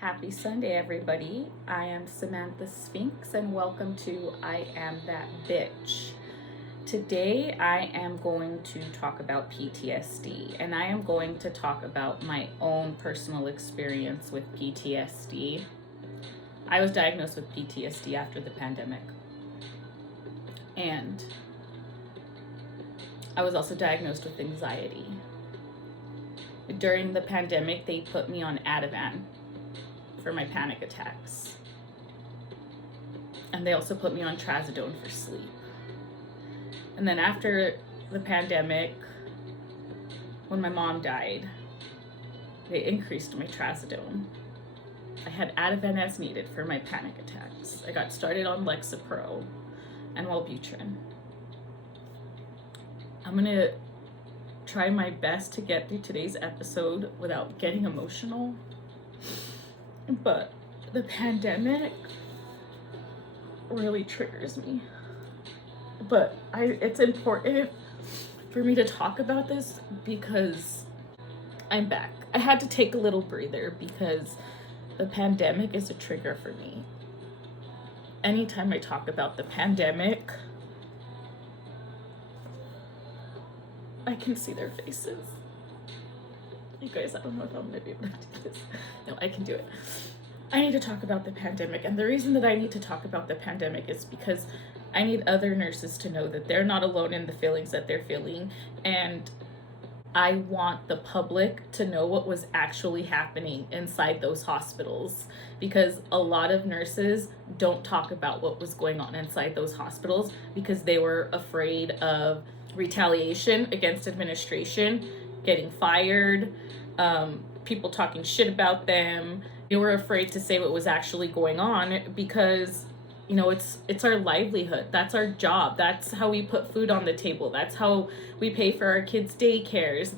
Happy Sunday, everybody. I am Samantha Sphinx, and welcome to I Am That Bitch. Today, I am going to talk about PTSD, and I am going to talk about my own personal experience with PTSD. I was diagnosed with PTSD after the pandemic, and I was also diagnosed with anxiety. During the pandemic, they put me on Ativan for my panic attacks. And they also put me on trazodone for sleep. And then after the pandemic, when my mom died, they increased my trazodone. I had Ativan as needed for my panic attacks. I got started on Lexapro and Wellbutrin. I'm gonna try my best to get through today's episode without getting emotional. But the pandemic really triggers me. But it's important for me to talk about this because I'm back. I had to take a little breather because the pandemic is a trigger for me. Anytime I talk about the pandemic, I can see their faces. You guys, I don't know if I'm gonna be able to do this. No, I can do it. I need to talk about the pandemic. And the reason that I need to talk about the pandemic is because I need other nurses to know that they're not alone in the feelings that they're feeling. And I want the public to know what was actually happening inside those hospitals, because a lot of nurses don't talk about what was going on inside those hospitals because they were afraid of retaliation against administration, getting fired, people talking shit about them. They were afraid to say what was actually going on because, you know, it's our livelihood. That's our job. That's how we put food on the table. That's how we pay for our kids' daycares.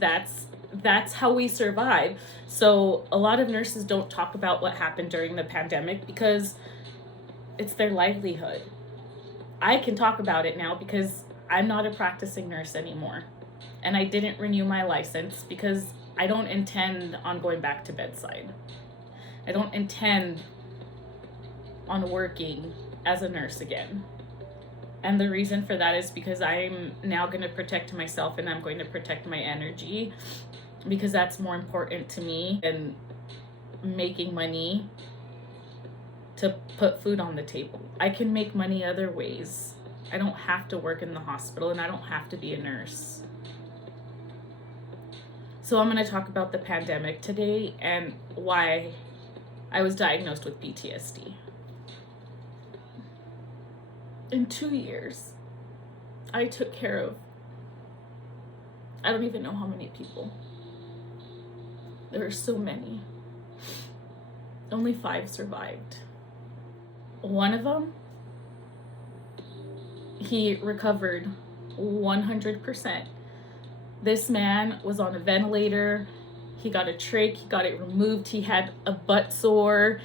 That's how we survive. So a lot of nurses don't talk about what happened during the pandemic because it's their livelihood. I can talk about it now because I'm not a practicing nurse anymore. And I didn't renew my license because I don't intend on going back to bedside. I don't intend on working as a nurse again. And the reason for that is because I'm now going to protect myself and I'm going to protect my energy, because that's more important to me than making money to put food on the table. I can make money other ways. I don't have to work in the hospital and I don't have to be a nurse. So I'm going to talk about the pandemic today and why I was diagnosed with PTSD. In 2 years, I took care of, I don't even know how many people. There are so many. Only 5 survived. One of them, he recovered 100%. This man was on a ventilator. He got a trach, he got it removed. He had a butt sore.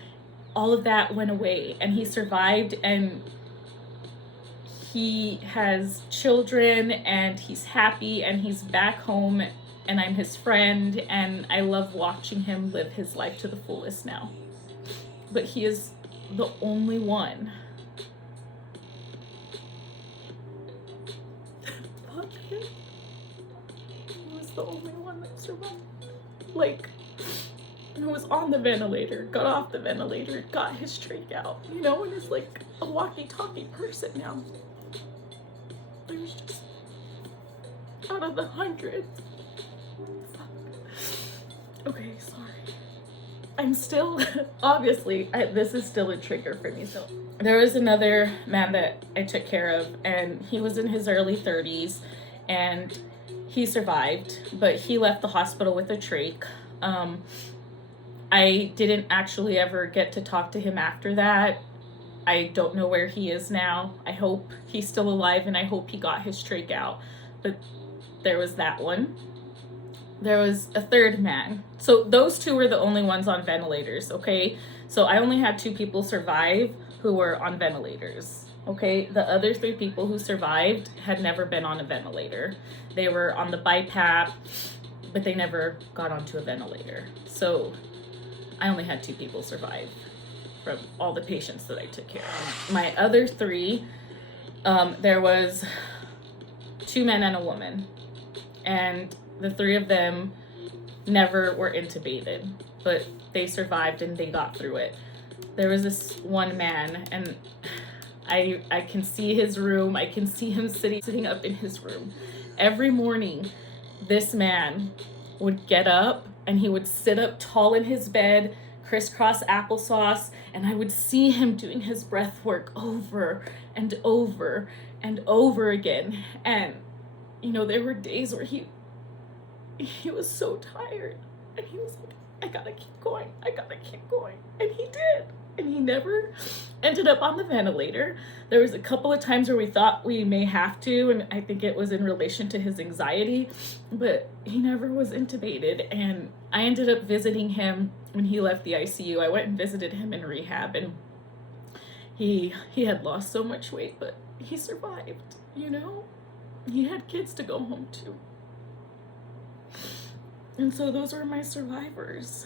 All of that went away and he survived, and he has children and he's happy and he's back home and I'm his friend and I love watching him live his life to the fullest now. But he is the only one. The only one that survived. Like, who was on the ventilator, got off the ventilator, got his trach out, you know, and is like a walkie-talkie person now. It was just out of the hundreds. Okay, sorry. I'm still, obviously, this is still a trigger for me. So there was another man that I took care of, and he was in his early 30s, and he survived, but he left the hospital with a trach. I didn't actually ever get to talk to him after that. I don't know where he is now. I hope he's still alive and I hope he got his trach out. But there was that one. There was a third man. So those 2 were the only ones on ventilators, okay? So I only had 2 people survive who were on ventilators. Okay, the other 3 people who survived had never been on a ventilator. They were on the BiPAP, but they never got onto a ventilator. So I only had 2 people survive from all the patients that I took care of. My other 3, there was 2 men and a woman, and the 3 of them never were intubated, but they survived and they got through it. There was this one man, and I can see his room. I can see him sitting up in his room. Every morning, this man would get up and he would sit up tall in his bed, crisscross applesauce, and I would see him doing his breath work over and over and over again. And, you know, there were days where he was so tired, and he was like, I gotta keep going, and he did. And he never ended up on the ventilator. There was a couple of times where we thought we may have to, and I think it was in relation to his anxiety, but he never was intubated. And I ended up visiting him when he left the ICU. I went and visited him in rehab, and he had lost so much weight, but he survived, you know? He had kids to go home to. And so those were my survivors.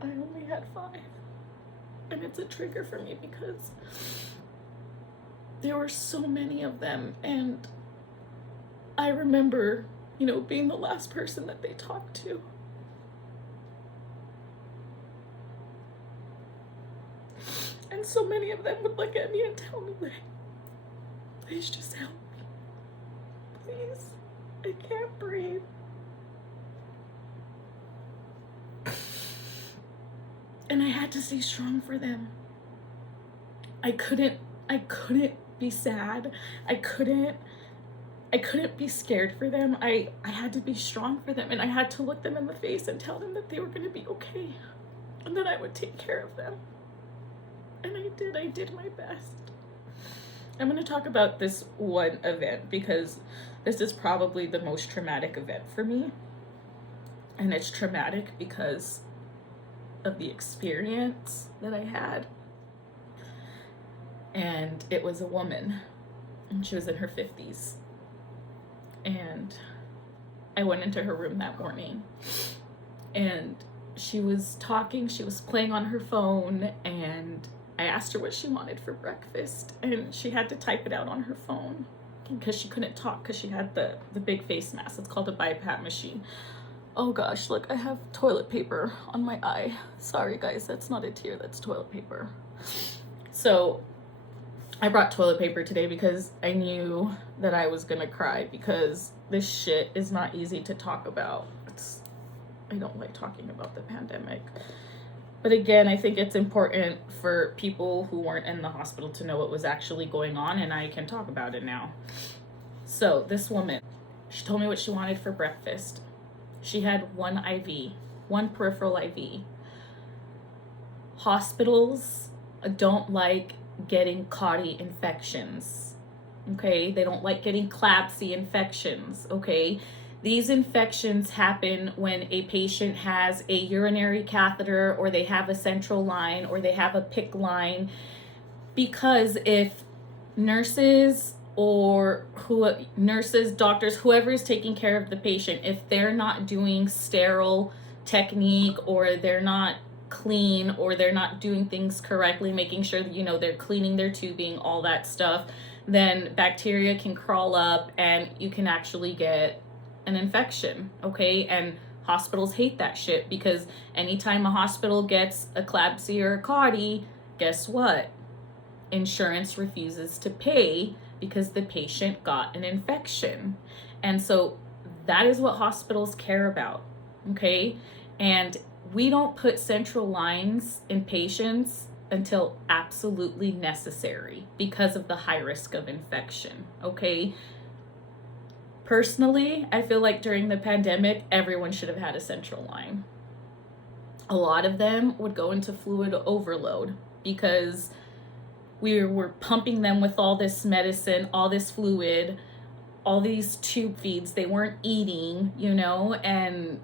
I only had 5. And it's a trigger for me because there were so many of them. And I remember, you know, being the last person that they talked to. And so many of them would look at me and tell me, like, please just help me. Please, I can't breathe. And I had to stay strong for them. I couldn't be sad. I couldn't be scared for them. I had to be strong for them, and I had to look them in the face and tell them that they were going to be okay and that I would take care of them. And I did my best. I'm going to talk about this one event because this is probably the most traumatic event for me. And it's traumatic because of the experience that I had. And it was a woman, and she was in her 50s. And I went into her room that morning, and she was talking, she was playing on her phone, and I asked her what she wanted for breakfast, and she had to type it out on her phone because she couldn't talk because she had the big face mask. It's called a BiPAP machine. Oh gosh, look, I have toilet paper on my eye. Sorry guys, that's not a tear, that's toilet paper. So I brought toilet paper today because I knew that I was gonna cry because this shit is not easy to talk about. I don't like talking about the pandemic. But again, I think it's important for people who weren't in the hospital to know what was actually going on, and I can talk about it now. So this woman, she told me what she wanted for breakfast. She had one IV, one peripheral IV. Hospitals don't like getting CODI infections, okay? They don't like getting CLABSI infections, okay? These infections happen when a patient has a urinary catheter, or they have a central line, or they have a PICC line, because if nurses, doctors, whoever is taking care of the patient, if they're not doing sterile technique, or they're not clean, or they're not doing things correctly, making sure that, you know, they're cleaning their tubing, all that stuff, then bacteria can crawl up and you can actually get an infection, okay? And hospitals hate that shit because anytime a hospital gets a CLABSI or a CODI, guess what? Insurance refuses to pay because the patient got an infection. And so that is what hospitals care about, okay? And we don't put central lines in patients until absolutely necessary because of the high risk of infection, okay? Personally, I feel like during the pandemic, everyone should have had a central line. A lot of them would go into fluid overload because we were pumping them with all this medicine, all this fluid, all these tube feeds. They weren't eating, you know, and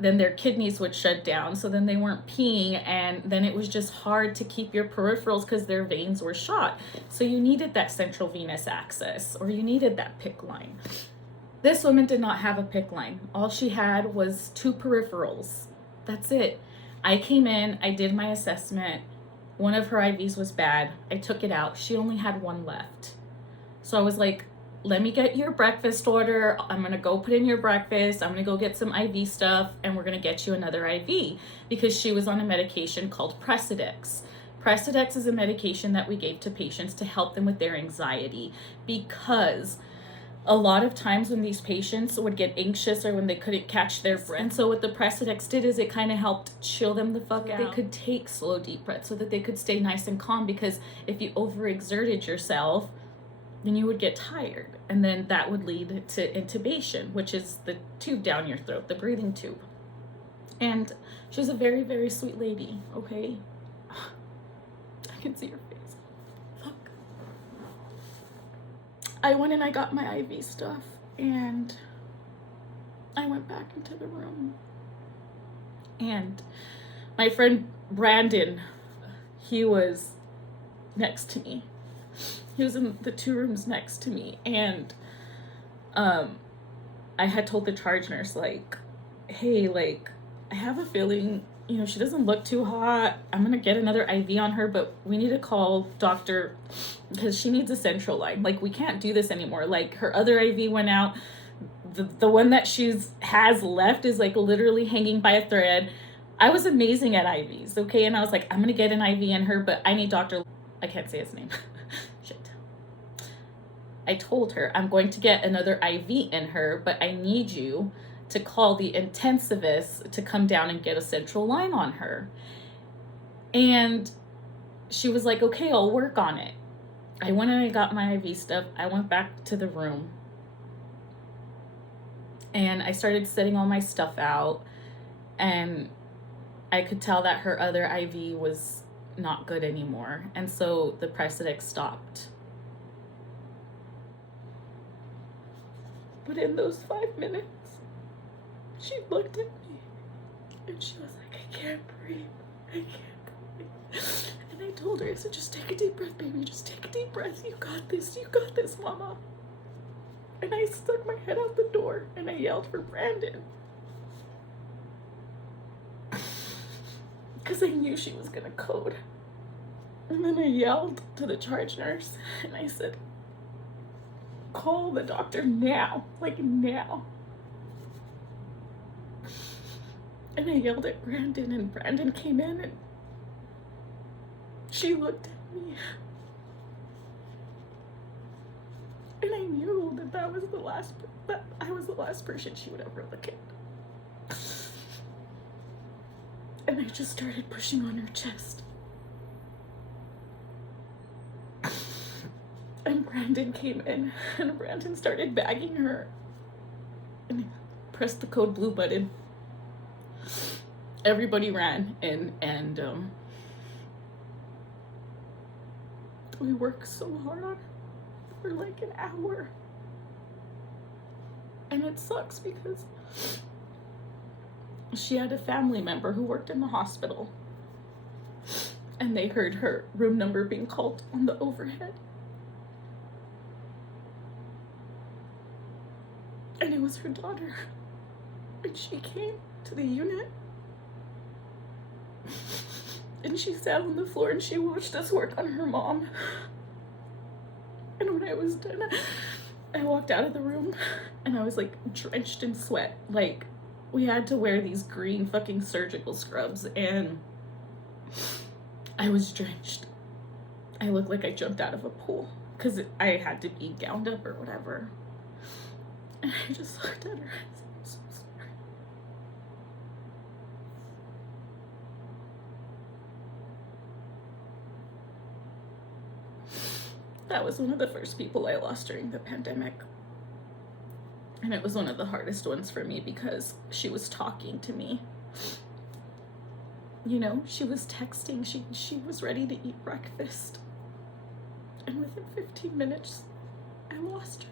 then their kidneys would shut down. So then they weren't peeing, and then it was just hard to keep your peripherals because their veins were shot. So you needed that central venous access, or you needed that PICC line. This woman did not have a PICC line. All she had was 2 peripherals. That's it. I came in, I did my assessment. One of her IVs was bad. I took it out. She only had one left. So I was like, let me get your breakfast order. I'm going to go put in your breakfast. I'm going to go get some IV stuff, and we're going to get you another IV, because she was on a medication called Precedex. Precedex is a medication that we gave to patients to help them with their anxiety, because a lot of times when these patients would get anxious or when they couldn't catch their breath. And so what the Precedex did is it kind of helped chill them the fuck out. They could take slow, deep breaths so that they could stay nice and calm, because if you overexerted yourself, then you would get tired. And then that would lead to intubation, which is the tube down your throat, the breathing tube. And she was a very, very sweet lady, okay? I can see her face. Fuck. I went and I got my IV stuff, and I went back into the room. And my friend Brandon, he was next to me. He was in the 2 rooms next to me, and I had told the charge nurse, like, hey, like, I have a feeling, you know, she doesn't look too hot. I'm gonna get another IV on her, but we need to call doctor, because she needs a central line. Like, we can't do this anymore. Like, her other IV went out. The one that has left is like literally hanging by a thread. I was amazing at IVs, okay? And I was like, I'm gonna get an IV in her, but I need Dr. I can't say his name. Shit. I told her, I'm going to get another IV in her, but I need you to call the intensivist to come down and get a central line on her. And she was like, okay, I'll work on it. I went and I got my IV stuff. I went back to the room, and I started setting all my stuff out, and I could tell that her other IV was not good anymore. And so the Precedex stopped. But in those 5 minutes, she looked at me and she was like, I can't breathe. I can't breathe. And I told her, I said, just take a deep breath, baby. Just take a deep breath. You got this. You got this, mama. And I stuck my head out the door and I yelled for Brandon. Because I knew she was going to code. And then I yelled to the charge nurse and I said, call the doctor now. Like, now. And I yelled at Brandon, and Brandon came in and she looked at me. And I knew that I was the last person she would ever look at. And I just started pushing on her chest. And Brandon came in, and Brandon started bagging her. And he pressed the code blue button. Everybody ran in, and we worked so hard on her for like an hour. And it sucks because she had a family member who worked in the hospital, and they heard her room number being called on the overhead. And it was her daughter. And she came to the unit. And she sat on the floor and she watched us work on her mom. And when I was done, I walked out of the room and I was like drenched in sweat. Like, we had to wear these green fucking surgical scrubs, and I was drenched. I looked like I jumped out of a pool because I had to be gowned up or whatever. And I just looked at her and said, I'm so sorry. That was one of the first people I lost during the pandemic. And it was one of the hardest ones for me because she was talking to me. You know, she was texting. She was ready to eat breakfast. And within 15 minutes, I lost her.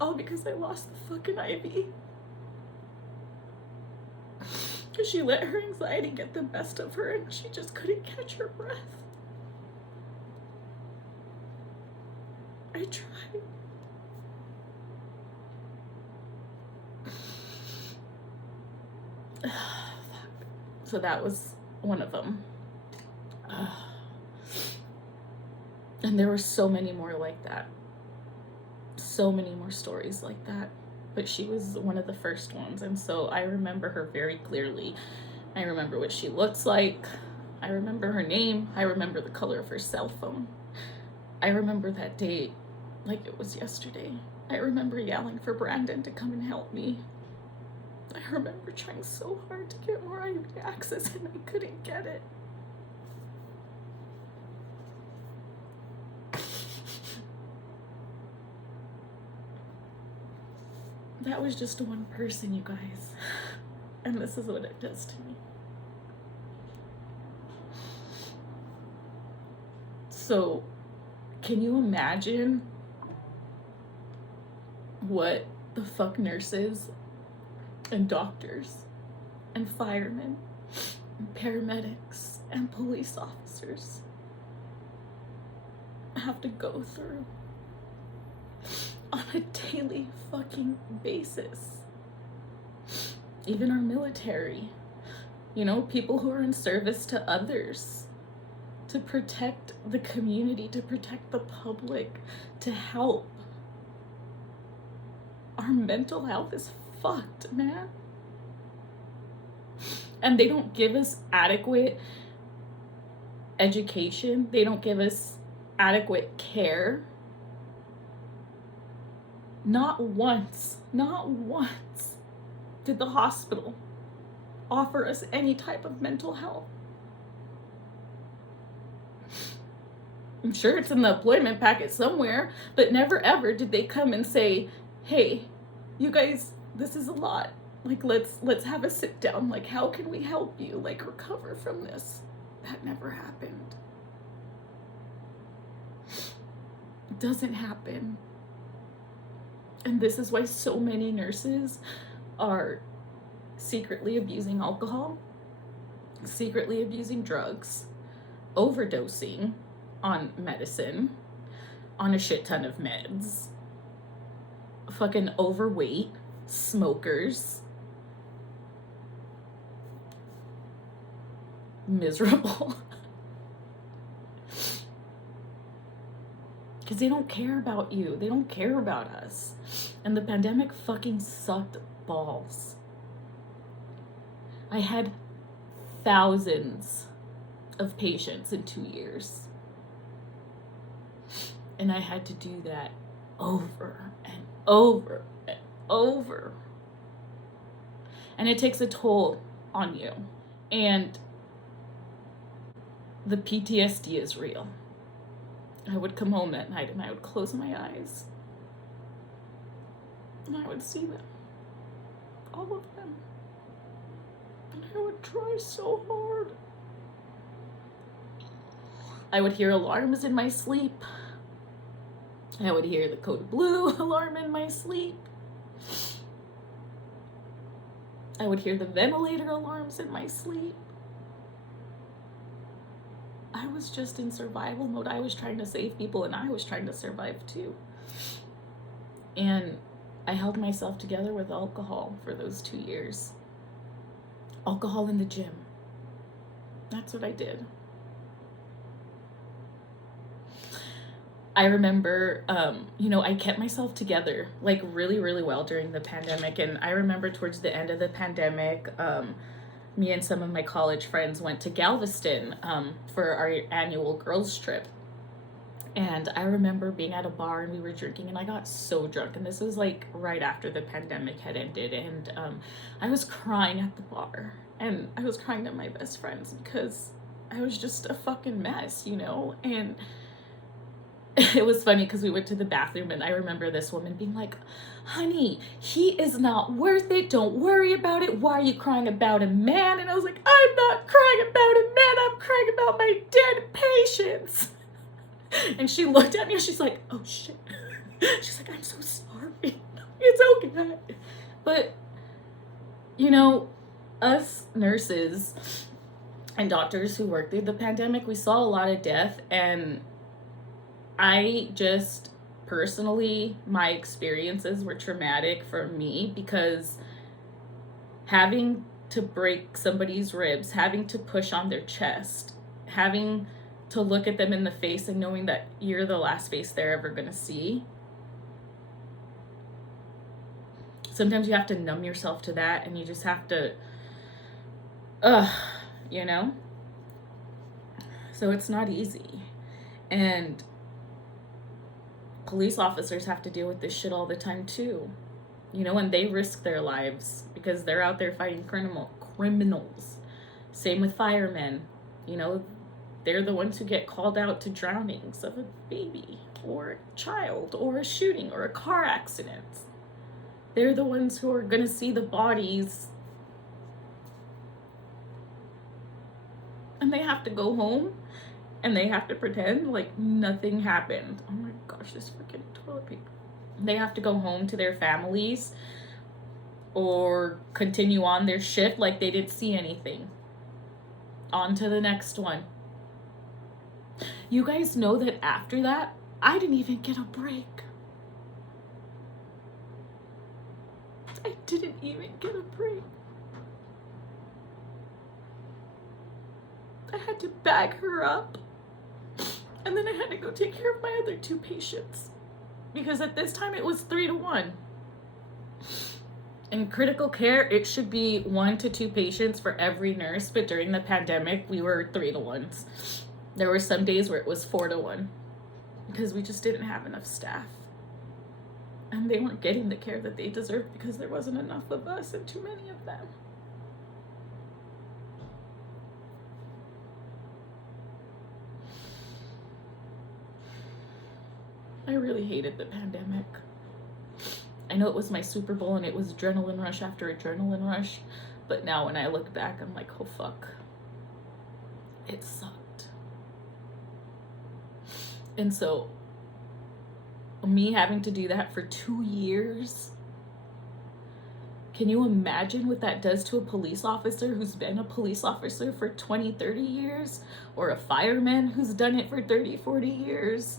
All because I lost the fucking IV. Because she let her anxiety get the best of her and she just couldn't catch her breath. I tried. So that was one of them. And there were so many more like that. So many more stories like that. But she was one of the first ones. And so I remember her very clearly. I remember what she looks like. I remember her name. I remember the color of her cell phone. I remember that day like it was yesterday. I remember yelling for Brandon to come and help me. I remember trying so hard to get more IV access and I couldn't get it. That was just one person, you guys. And this is what it does to me. So, can you imagine what the fuck nurses and doctors and firemen and paramedics and police officers have to go through on a daily fucking basis? Even our military, you know, people who are in service to others, to protect the community, to protect the public, to help. Our mental health is fucked, man. And they don't give us adequate education. They don't give us adequate care. Not once did the hospital offer us any type of mental health. I'm sure it's in the employment packet somewhere, but never ever did they come and say, hey, you guys, this is a lot. Like, let's have a sit down. Like, how can we help you, like, recover from this? That never happened. It doesn't happen. And this is why so many nurses are secretly abusing alcohol, secretly abusing drugs, overdosing on medicine, on a shit ton of meds, fucking overweight, smokers, miserable. Because they don't care about you. They don't care about us. And the pandemic fucking sucked balls. I had thousands of patients in 2 years. And I had to do that over and over and over. And it takes a toll on you. And the PTSD is real. I would come home at night and I would close my eyes. And I would see them. All of them. And I would try so hard. I would hear alarms in my sleep. I would hear the code blue alarm in my sleep. I would hear the ventilator alarms in my sleep. I was just in survival mode. I was trying to save people and I was trying to survive too. And I held myself together with alcohol for those 2 years. Alcohol in the gym. That's what I did. I remember, I kept myself together like really, really well during the pandemic. And I remember towards the end of the pandemic, me and some of my college friends went to Galveston for our annual girls trip. And I remember being at a bar and we were drinking and I got so drunk. And this was like right after the pandemic had ended. And I was crying at the bar. And I was crying to my best friends because I was just a fucking mess, And it was funny because we went to the bathroom and I remember this woman being like, honey, he is not worth it. Don't worry about it. Why are you crying about a man? And I was like, I'm not crying about a man. I'm crying about my dead patients. And she looked at me and she's like, oh shit. She's like, I'm so sorry. It's okay. But, us nurses and doctors who worked through the pandemic, we saw a lot of death. And I just personally, my experiences were traumatic for me because having to break somebody's ribs, having to push on their chest, having to look at them in the face and knowing that you're the last face they're ever gonna see. Sometimes you have to numb yourself to that, and you just have to, you know? So it's not easy. And police officers have to deal with this shit all the time too. You know, and they risk their lives because they're out there fighting criminals. Same with firemen. You know, they're the ones who get called out to drownings of a baby or a child or a shooting or a car accident. They're the ones who are going to see the bodies. And they have to go home and they have to pretend like nothing happened. Oh my gosh, this freaking toilet paper. They have to go home to their families or continue on their shift like they didn't see anything. On to the next one. You guys know that after that, I didn't even get a break. I didn't even get a break. I had to bag her up. And then I had to go take care of my other 2 patients. Because at this time it was 3-1. In critical care, it should be 1 to 2 patients for every nurse. But during the pandemic, we were 3-1. There were some days where it was 4-1. Because we just didn't have enough staff. And they weren't getting the care that they deserved because there wasn't enough of us and too many of them. I really hated the pandemic. I know it was my Super Bowl and it was adrenaline rush after adrenaline rush. But now when I look back, I'm like, oh fuck. It sucked. And so me having to do that for 2 years, can you imagine what that does to a police officer who's been a police officer for 20, 30 years? Or a fireman who's done it for 30, 40 years?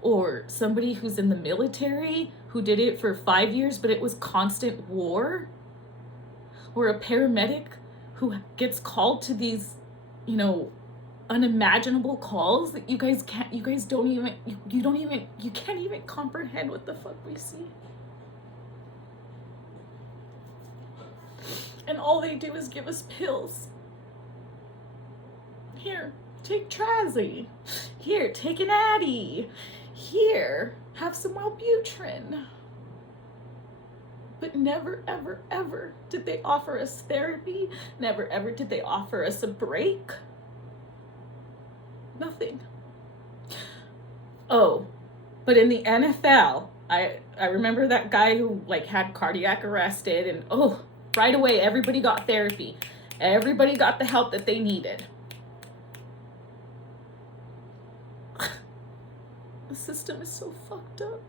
Or somebody who's in the military who did it for 5 years, but it was constant war? Or a paramedic who gets called to these, you know, unimaginable calls that you can't even comprehend what the fuck we see. And all they do is give us pills. Here, take Trazzy. Here, take an Addy. Here, have some Wellbutrin. But never, ever, ever did they offer us therapy. Never, ever did they offer us a break. Nothing. Oh, but in the NFL, I remember that guy who like had cardiac arrested, and oh, right away everybody got therapy. Everybody got the help that they needed. The system is so fucked up.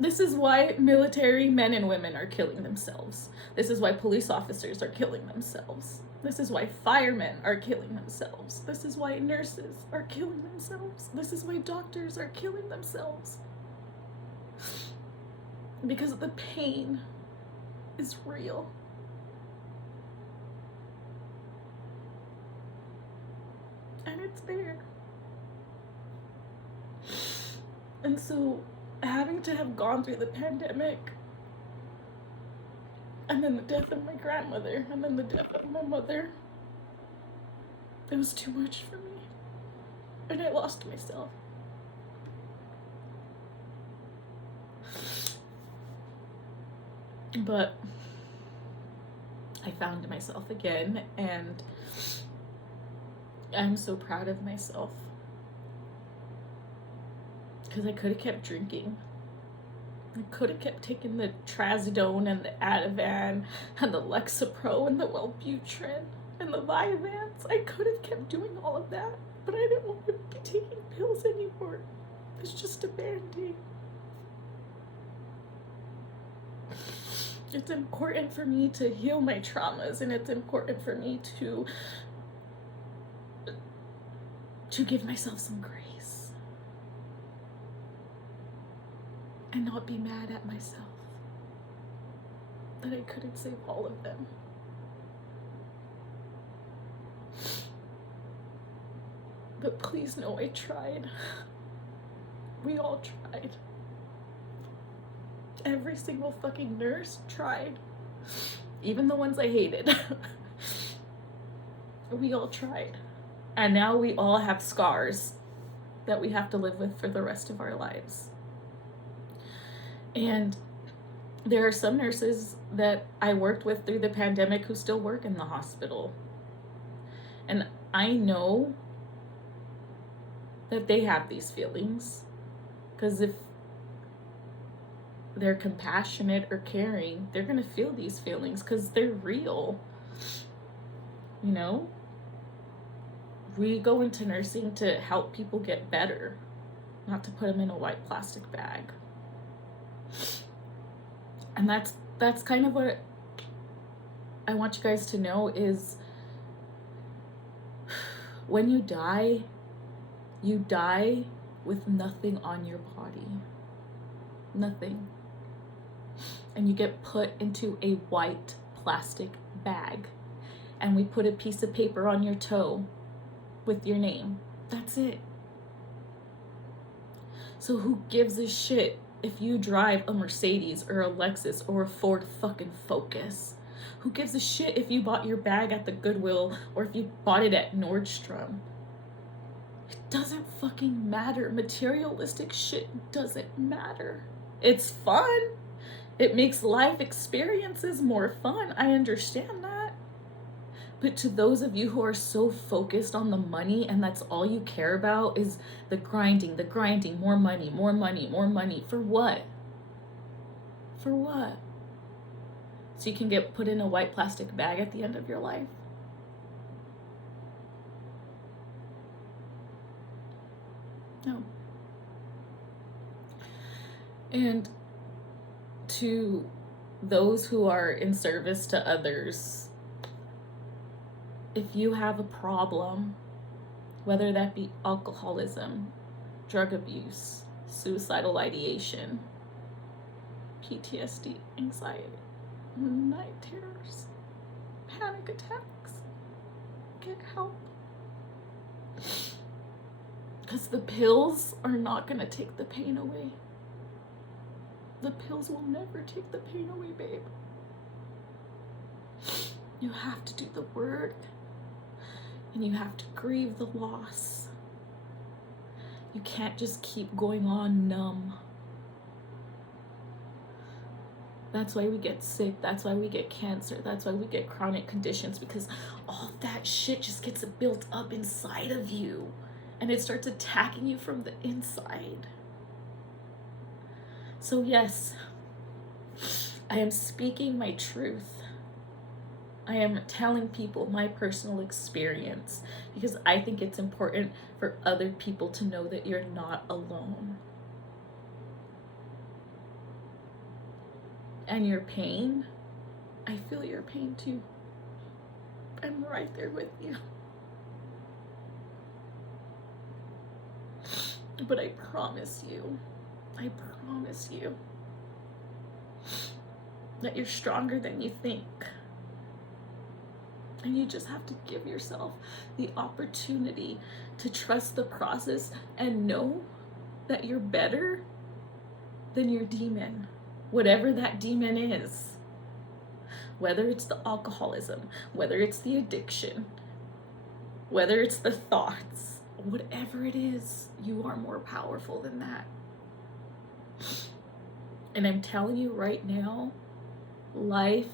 This is why military men and women are killing themselves. This is why police officers are killing themselves. This is why firemen are killing themselves. This is why nurses are killing themselves. This is why doctors are killing themselves. Because the pain is real. And it's there. And so, having to have gone through the pandemic, and then the death of my grandmother, and then the death of my mother, it was too much for me. And I lost myself. But I found myself again, and I'm so proud of myself. Because I could have kept drinking. I could have kept taking the Trazodone and the Ativan and the Lexapro and the Wellbutrin and the Vyvanse. I could have kept doing all of that, but I didn't want to be taking pills anymore. It's just a Band-Aid. It's important for me to heal my traumas, and it's important for me to give myself some grace and not be mad at myself. that I couldn't save all of them. But please know I tried. We all tried. Every single fucking nurse tried. Even the ones I hated. We all tried. And now we all have scars that we have to live with for the rest of our lives. And there are some nurses that I worked with through the pandemic who still work in the hospital. And I know that they have these feelings, because if they're compassionate or caring, they're gonna feel these feelings because they're real. You know, we go into nursing to help people get better, not to put them in a white plastic bag. And that's kind of what I want you guys to know is, when you die with nothing on your body. Nothing. And you get put into a white plastic bag. And we put a piece of paper on your toe with your name. That's it. So who gives a shit if you drive a Mercedes or a Lexus or a Ford fucking Focus? Who gives a shit if you bought your bag at the Goodwill or if you bought it at Nordstrom? It doesn't fucking matter. Materialistic shit doesn't matter. It's fun. It makes life experiences more fun. I understand that. But to those of you who are so focused on the money and that's all you care about is the grinding, more money, more money, more money. For what? For what? So you can get put in a white plastic bag at the end of your life? No. And to those who are in service to others, if you have a problem, whether that be alcoholism, drug abuse, suicidal ideation, PTSD, anxiety, night terrors, panic attacks, get help. Because the pills are not going to take the pain away. The pills will never take the pain away, babe. You have to do the work. And you have to grieve the loss. You can't just keep going on numb. That's why we get sick. That's why we get cancer. That's why we get chronic conditions, because all that shit just gets built up inside of you. And it starts attacking you from the inside. So yes, I am speaking my truth. I am telling people my personal experience because I think it's important for other people to know that you're not alone. And your pain, I feel your pain too. I'm right there with you. But I promise you that you're stronger than you think. And you just have to give yourself the opportunity to trust the process and know that you're better than your demon, whatever that demon is. Whether it's the alcoholism, whether it's the addiction, whether it's the thoughts, whatever it is, you are more powerful than that. And I'm telling you right now, life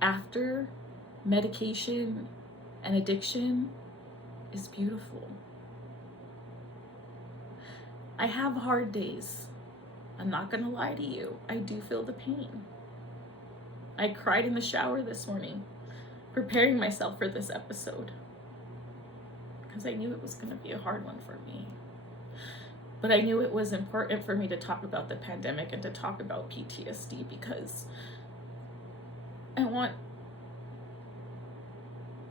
after medication and addiction is beautiful. I have hard days. I'm not gonna lie to you. I do feel the pain. I cried in the shower this morning, preparing myself for this episode, because I knew it was gonna be a hard one for me. But I knew it was important for me to talk about the pandemic and to talk about PTSD because I want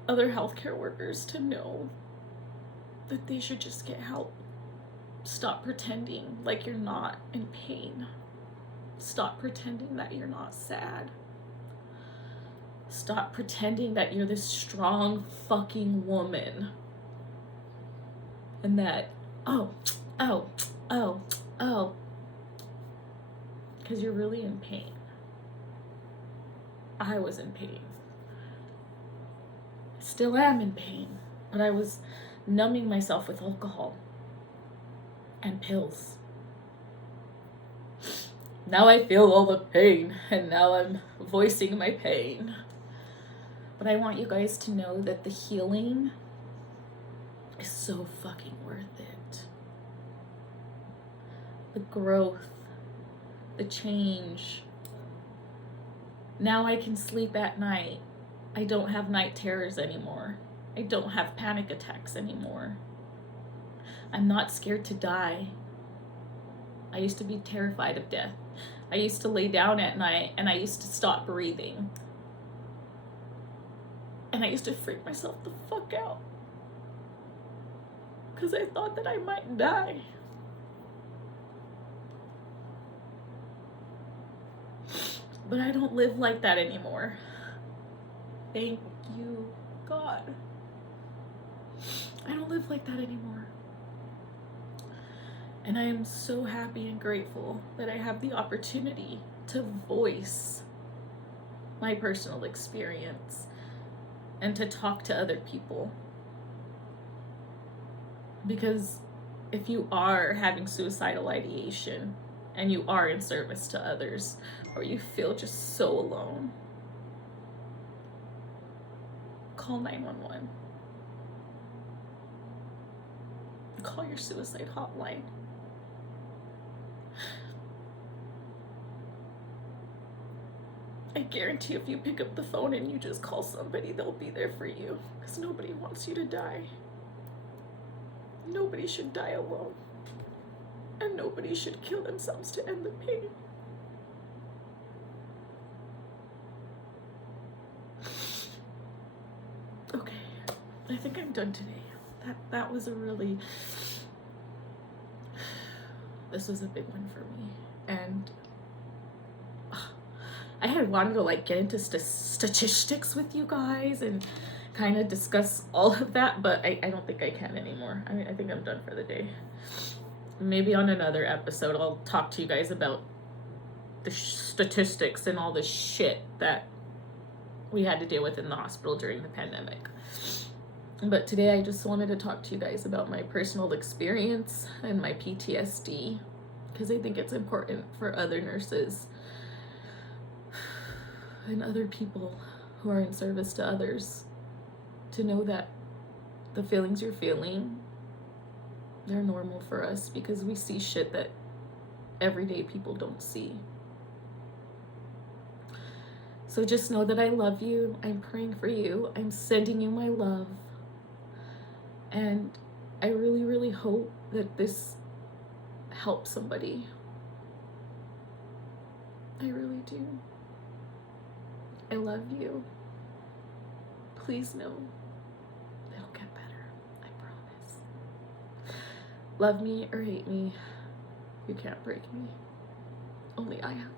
other healthcare workers to know that they should just get help. Stop pretending like you're not in pain. Stop pretending that you're not sad. Stop pretending that you're this strong fucking woman. And that, oh, because you're really in pain. I was in pain. Still am in pain, but I was numbing myself with alcohol and pills. Now I feel all the pain, and now I'm voicing my pain. But I want you guys to know that the healing is so fucking worth it. The growth, the change. Now I can sleep at night. I don't have night terrors anymore. I don't have panic attacks anymore. I'm not scared to die. I used to be terrified of death. I used to lay down at night and I used to stop breathing. And I used to freak myself the fuck out. Because I thought that I might die. But I don't live like that anymore. Thank you, God. I don't live like that anymore. And I am so happy and grateful that I have the opportunity to voice my personal experience and to talk to other people. Because if you are having suicidal ideation and you are in service to others, or you feel just so alone, call 911. Call your suicide hotline. I guarantee if you pick up the phone and you just call somebody, they'll be there for you. Because nobody wants you to die. Nobody should die alone. And nobody should kill themselves to end the pain. Okay, I think I'm done today. That was a really... This was a big one for me. And I had wanted to like get into statistics with you guys and kind of discuss all of that, but I don't think I can anymore. I think I'm done for the day. Maybe on another episode, I'll talk to you guys about the statistics and all the shit that we had to deal with in the hospital during the pandemic. But today I just wanted to talk to you guys about my personal experience and my PTSD, because I think it's important for other nurses and other people who are in service to others to know that the feelings you're feeling, they're normal for us, because we see shit that everyday people don't see. So just know that I love you. I'm praying for you. I'm sending you my love. And I really, really hope that this helps somebody. I really do. I love you. Please know it'll get better. I promise. Love me or hate me, you can't break me. Only I have.